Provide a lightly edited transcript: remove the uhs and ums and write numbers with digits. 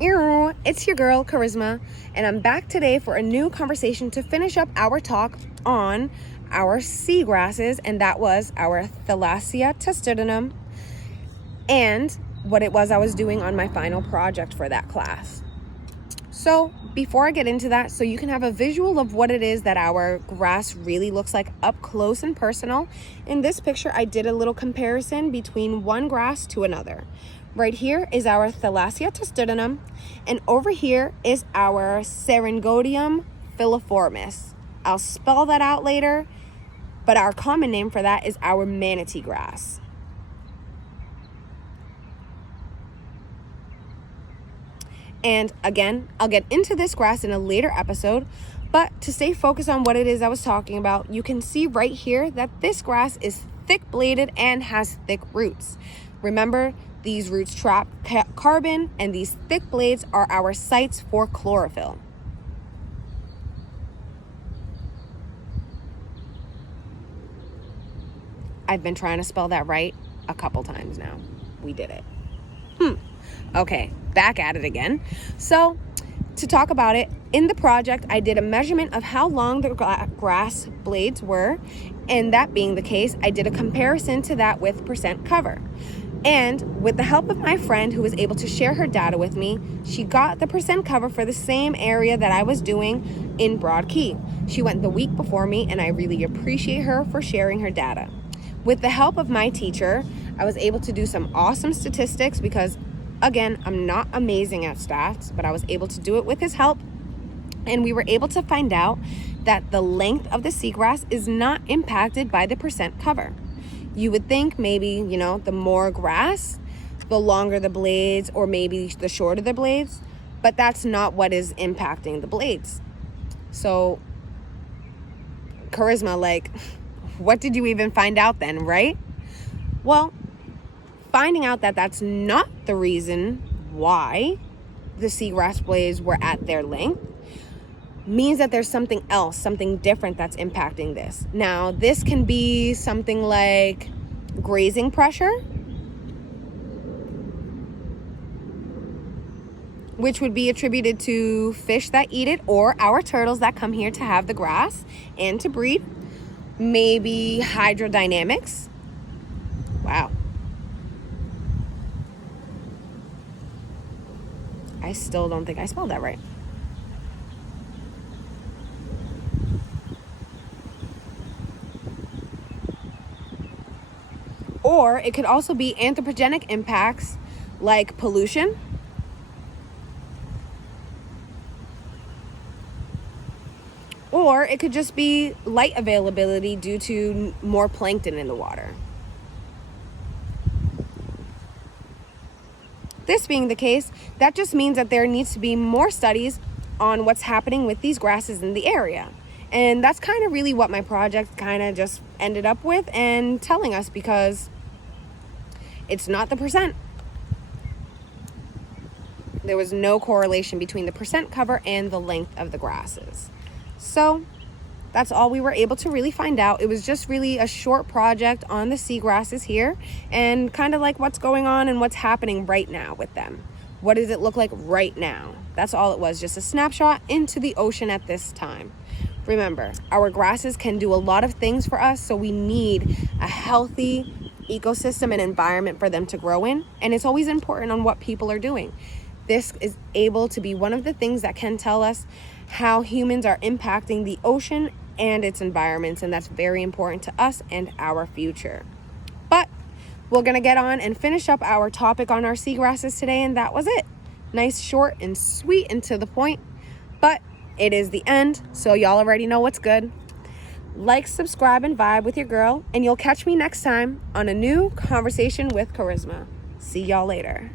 It's your girl, Charisma, and I'm back today for a new conversation to finish up our talk on our seagrasses, and that was our Testudinum, and what it was I was doing on my final project for that class. So before I get into that, so you can have a visual of what it is that our grass really looks like up close and personal, in this picture I did a little comparison between one grass to another. Right here is our Testudinum, and over here is our Seagrass filiformis. I'll spell that out later, but our common name for that is our manatee grass. And again, I'll get into this grass in a later episode, but to stay focused on what it is I was talking about, you can see right here that this grass is thick bladed and has thick roots. Remember, these roots trap carbon, and these thick blades are our sites for chlorophyll. I've been trying to spell that right a couple times now. We did it. Okay, back at it again. So, to talk about it, in the project, I did a measurement of how long the grass blades were, and that being the case, I did a comparison to that with percent cover. And with the help of my friend who was able to share her data with me, she got the percent cover for the same area that I was doing in Broad Key. She went the week before me, and I really appreciate her for sharing her data. With the help of my teacher, I was able to do some awesome statistics because, again, I'm not amazing at stats, but I was able to do it with his help. And we were able to find out that the length of the seagrass is not impacted by the percent cover. You would think maybe, the more grass, the longer the blades, or maybe the shorter the blades, but that's not what is impacting the blades. So, Charisma, what did you even find out then, right? Well, finding out that that's not the reason why the seagrass blades were at their length means that there's something else, something different that's impacting this. Now, this can be something like grazing pressure, which would be attributed to fish that eat it or our turtles that come here to have the grass and to breed. Maybe hydrodynamics. Wow. I still don't think I spelled that right. Or it could also be anthropogenic impacts like pollution, or it could just be light availability due to more plankton in the water. This being the case, that just means that there needs to be more studies on what's happening with these grasses in the area. And that's kind of really what my project kind of just ended up with and telling us, because it's not the percent. There was no correlation between the percent cover and the length of the grasses. So that's all we were able to really find out. It was just really a short project on the seagrasses here, and kind of like what's going on and what's happening right now with them. What does it look like right now? That's all it was, just a snapshot into the ocean at this time. Remember, our grasses can do a lot of things for us, so we need a healthy ecosystem and environment for them to grow in, and it's always important on what people are doing. This is able to be one of the things that can tell us how humans are impacting the ocean and its environments, and that's very important to us and our future. But we're gonna get on and finish up our topic on our seagrasses today, and that was it. Nice, short, and sweet, and to the point, but it is the end, so y'all already know what's good. Like, subscribe, and vibe with your girl, and you'll catch me next time on a new conversation with Charisma. See y'all later.